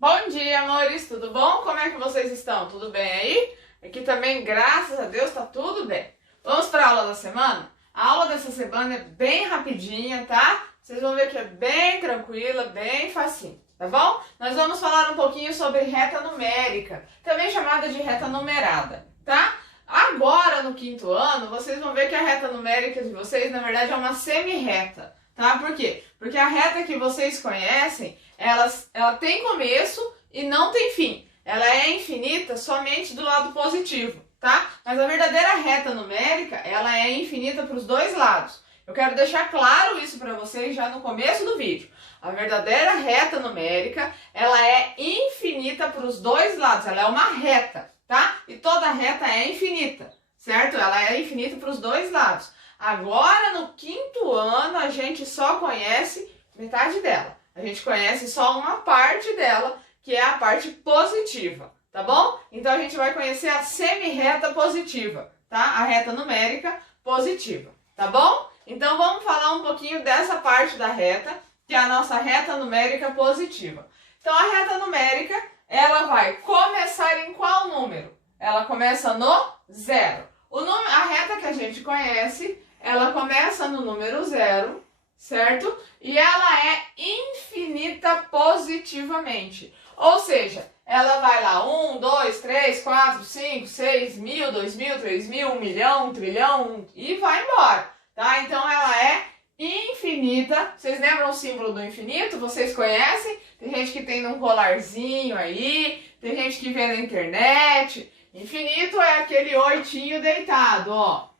Bom dia, amores, tudo bom? Como é que vocês estão? Tudo bem aí? Aqui também, graças a Deus, tá tudo bem. Vamos para a aula da semana? A aula dessa semana é bem rapidinha, tá? Vocês vão ver que é bem tranquila, bem facinho, tá bom? Nós vamos falar um pouquinho sobre reta numérica, também chamada de reta numerada, tá? Agora, no quinto ano, vocês vão ver que a reta numérica de vocês, na verdade, é uma semi-reta, tá? Por quê? Porque a reta que vocês conhecem, ela tem começo e não tem fim. Ela é infinita somente do lado positivo, tá? Mas a verdadeira reta numérica, ela é infinita para os dois lados. Eu quero deixar claro isso para vocês já no começo do vídeo. A verdadeira reta numérica, ela é infinita para os dois lados. Ela é uma reta, tá? E toda reta é infinita, certo? Ela é infinita para os dois lados. Agora, no quinto ano, a gente só conhece metade dela. A gente conhece só uma parte dela, que é a parte positiva, tá bom? Então, a gente vai conhecer a semi-reta positiva, tá? A reta numérica positiva, tá bom? Então, vamos falar um pouquinho dessa parte da reta, que é a nossa reta numérica positiva. Então, a reta numérica, ela vai começar em qual número? Ela começa no zero. A reta que a gente conhece, ela começa no número zero, certo? E ela é infinita positivamente. Ou seja, ela vai lá 1, 2, 3, 4, 5, 6, 1000, 2000, 3000, 1 milhão, 1 trilhão e vai embora, tá? Então ela é infinita. Vocês lembram o símbolo do infinito? Vocês conhecem? Tem gente que tem num colarzinho aí, tem gente que vê na internet. Infinito é aquele oitinho deitado, ó.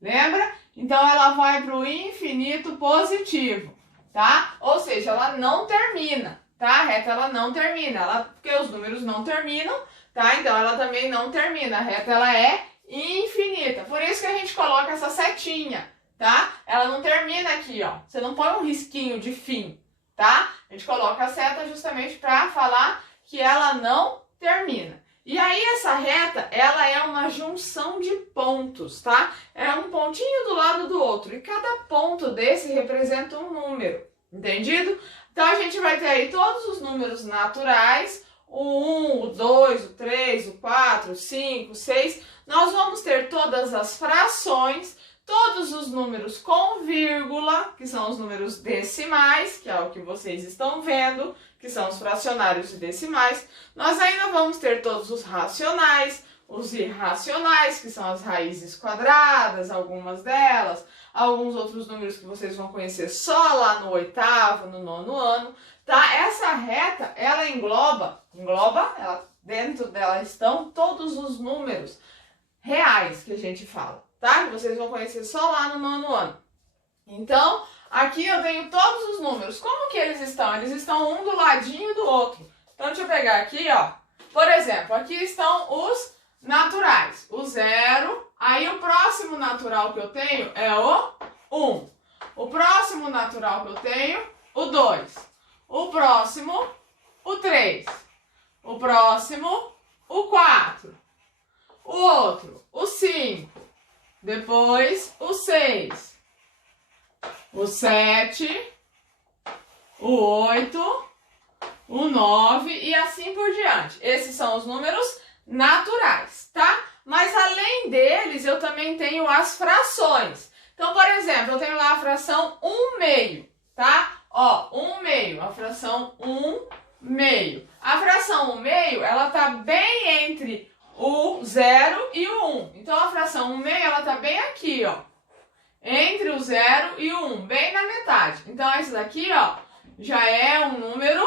Lembra? Então ela vai para o infinito positivo, tá? Ou seja, ela não termina, tá? A reta ela não termina, porque os números não terminam, tá? Então ela também não termina. A reta ela é infinita. Por isso que a gente coloca essa setinha, tá? Ela não termina aqui, ó. Você não põe um risquinho de fim, tá? A gente coloca a seta justamente para falar que ela não termina. E aí essa reta, ela é uma junção de pontos, tá? É um pontinho do lado do outro e cada ponto desse representa um número, entendido? Então a gente vai ter aí todos os números naturais, o 1, o 2, o 3, o 4, o 5, o 6. Nós vamos ter todas as frações, todos os números com vírgula, que são os números decimais, que é o que vocês estão vendo, que são os fracionários e decimais. Nós ainda vamos ter todos os racionais, os irracionais, que são as raízes quadradas, algumas delas, alguns outros números que vocês vão conhecer só lá no oitavo, no nono ano, tá? Essa reta, ela engloba, dentro dela estão todos os números reais que a gente fala, tá? Que vocês vão conhecer só lá no nono ano. Então, aqui eu tenho todos os números. Como que eles estão? Eles estão um do ladinho do outro. Então, deixa eu pegar aqui, ó. Por exemplo, aqui estão os naturais. O 0. Aí, o próximo natural que eu tenho é o 1. O próximo natural que eu tenho, o 2. O próximo, o 3. O próximo, o 4. O outro, o 5. Depois, o 6. O 7, o 8, o 9 e assim por diante. Esses são os números naturais, tá? Mas além deles, eu também tenho as frações. Então, por exemplo, eu tenho lá a fração 1/2, tá? Ó, 1/2, a fração 1/2. A fração 1/2, ela tá bem entre o 0 e o 1. Então, a fração 1/2, ela tá bem aqui, ó. Entre o 0 e o 1, bem na metade. Então, esse daqui, ó, já é um número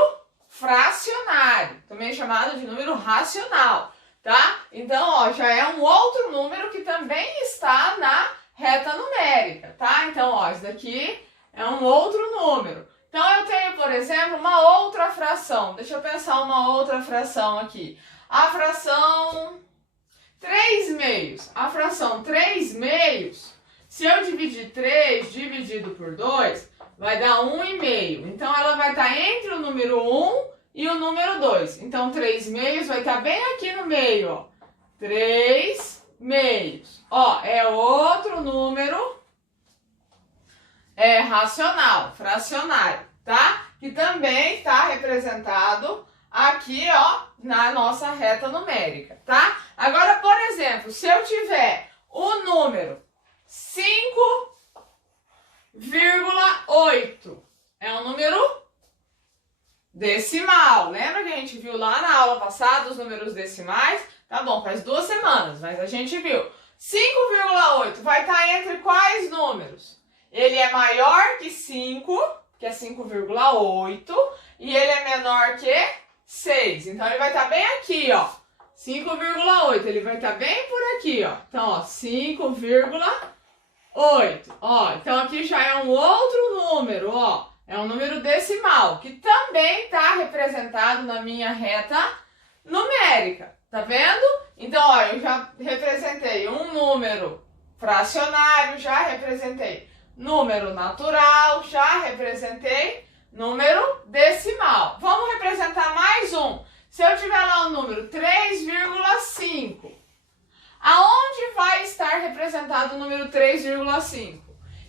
fracionário, também chamado de número racional, tá? Então, ó, já é um outro número que também está na reta numérica, tá? Então, ó, esse daqui é um outro número. Então, eu tenho, por exemplo, uma outra fração. Deixa eu pensar uma outra fração aqui. A fração 3/2. A fração 3/2... Se eu dividir 3 dividido por 2, vai dar 1/2. Então, ela vai estar entre o número 1 e o número 2. Então, 3/2 vai estar bem aqui no meio, ó. 3/2. Ó, é outro número racional, fracionário, tá? Que também está representado aqui, ó, na nossa reta numérica, tá? Agora, por exemplo, se eu tiver o número 5,8, é um número decimal. Lembra que a gente viu lá na aula passada os números decimais? Tá bom, faz 2 semanas, mas a gente viu. 5,8 vai estar entre quais números? Ele é maior que 5, que é 5,8, e ele é menor que 6. Então, ele vai estar bem aqui, ó. 5,8, ele vai estar bem por aqui, ó. Então, ó, 5,8. Ó, então aqui já é um outro número, ó. É um número decimal, que também está representado na minha reta numérica. Tá vendo? Então, ó, eu já representei um número fracionário, já representei número natural, já representei número decimal. Vamos representar mais um. Se eu tiver lá o número 3,5, aonde vai estar representado o número 3,5?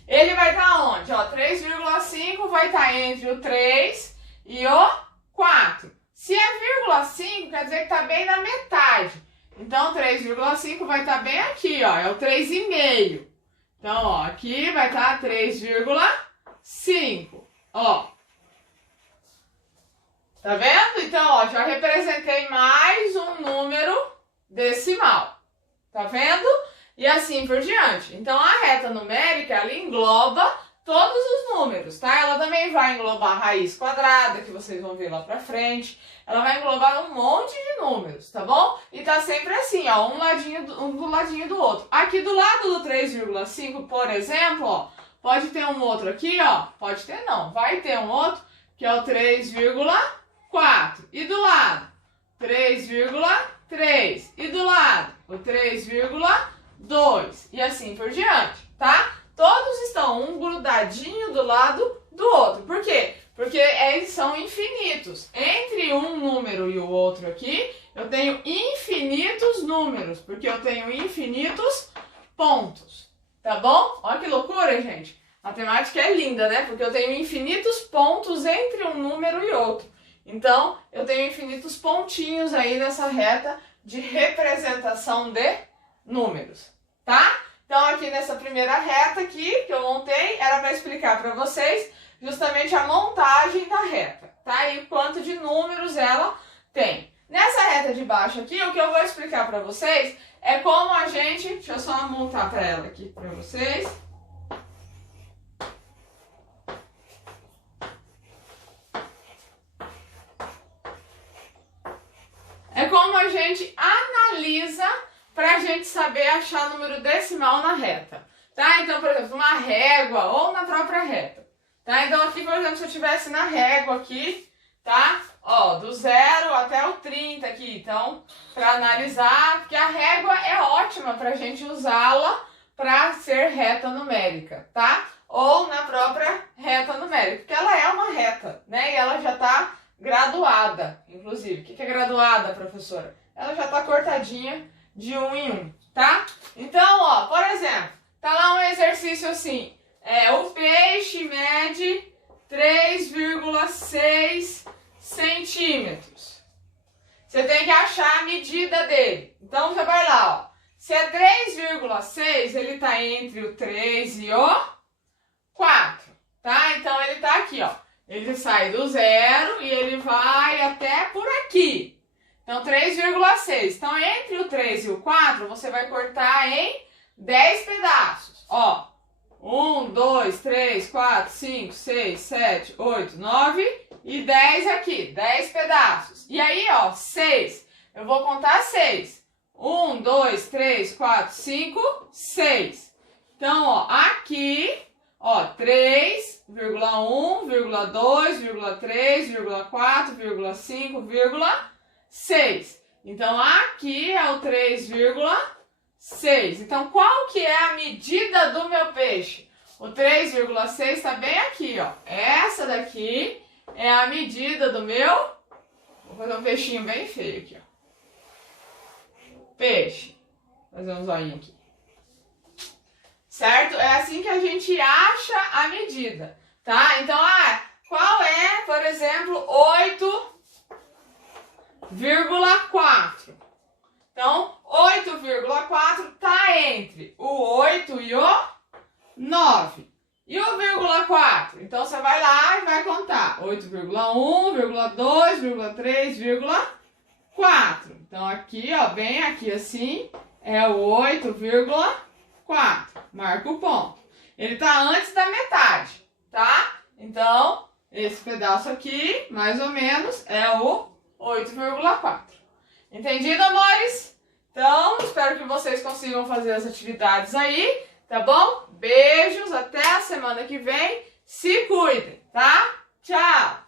Ele vai estar onde? Ó, 3,5 vai estar entre o 3 e o 4. Se é vírgula 5, quer dizer que está bem na metade. Então, 3,5 vai estar bem aqui, ó, é o 3,5. Então, ó, aqui vai estar 3,5, ó. Tá vendo? Então, ó, já representei mais um número decimal. Tá vendo? E assim por diante. Então, a reta numérica, ela engloba todos os números, tá? Ela também vai englobar a raiz quadrada, que vocês vão ver lá pra frente. Ela vai englobar um monte de números, tá bom? E tá sempre assim, ó, um do ladinho do outro. Aqui do lado do 3,5, por exemplo, ó, pode ter um outro aqui, ó. Pode ter não, vai ter um outro, que é o 3,4. E do lado, 3,3. E do lado, o 3,2. E assim por diante, tá? Todos estão um grudadinho do lado do outro. Por quê? Porque eles são infinitos. Entre um número e o outro aqui, eu tenho infinitos números, porque eu tenho infinitos pontos. Tá bom? Olha que loucura, gente. A matemática é linda, né? Porque eu tenho infinitos pontos entre um número e outro. Então, eu tenho infinitos pontinhos aí nessa reta de representação de números, tá? Então, aqui nessa primeira reta aqui que eu montei, era para explicar para vocês justamente a montagem da reta, tá? E quanto de números ela tem. Nessa reta de baixo aqui, o que eu vou explicar para vocês é como a gente... Deixa eu só montar para ela aqui para vocês. É como a gente analisa para a gente saber achar número decimal na reta, tá? Então, por exemplo, uma régua ou na própria reta, tá? Então, aqui, por exemplo, se eu tivesse na régua aqui, tá? Ó, do 0 até o 30 aqui, então, para analisar, porque a régua é ótima para a gente usá-la para ser reta numérica, tá? Ou na própria reta numérica, porque ela é uma reta, né? E ela já está graduada, inclusive. O que é graduada, professora? Ela já está cortadinha de um em um, tá? Então, ó, por exemplo, tá lá um exercício assim, o peixe mede 3,6 centímetros. Você tem que achar a medida dele. Então, você vai lá, ó. Se é 3,6, ele tá entre o 3 e o 4, tá? Então, ele tá aqui, ó. Ele sai do 0 e ele vai até por aqui. Então, 3,6. Então, entre o 3 e o 4, você vai cortar em 10 pedaços. Ó, 1, 2, 3, 4, 5, 6, 7, 8, 9 e 10 aqui. 10 pedaços. E aí, ó, 6. Eu vou contar 6. 1, 2, 3, 4, 5, 6. Então, ó, aqui, ó, 3,1, 3, 4, 5, 6. Então, aqui é o 3,6. Então, qual que é a medida do meu peixe? O 3,6 está bem aqui, ó. Essa daqui é a medida do meu... Vou fazer um peixinho bem feio aqui, ó. Peixe. Vou fazer um zoinho aqui. Certo? É assim que a gente acha a medida, tá? Então, qual é, por exemplo, 8 8,4. Então, 8,4 está entre o 8 e o 9. E o vírgula 4? Então, você vai lá e vai contar. 8,1, 2, 3,4. Então, aqui, ó, bem aqui assim, é o 8,4. Marca o ponto. Ele está antes da metade, tá? Então, esse pedaço aqui, mais ou menos, é o 8,4. Entendido, amores? Então, espero que vocês consigam fazer as atividades aí, tá bom? Beijos, até a semana que vem. Se cuidem, tá? Tchau!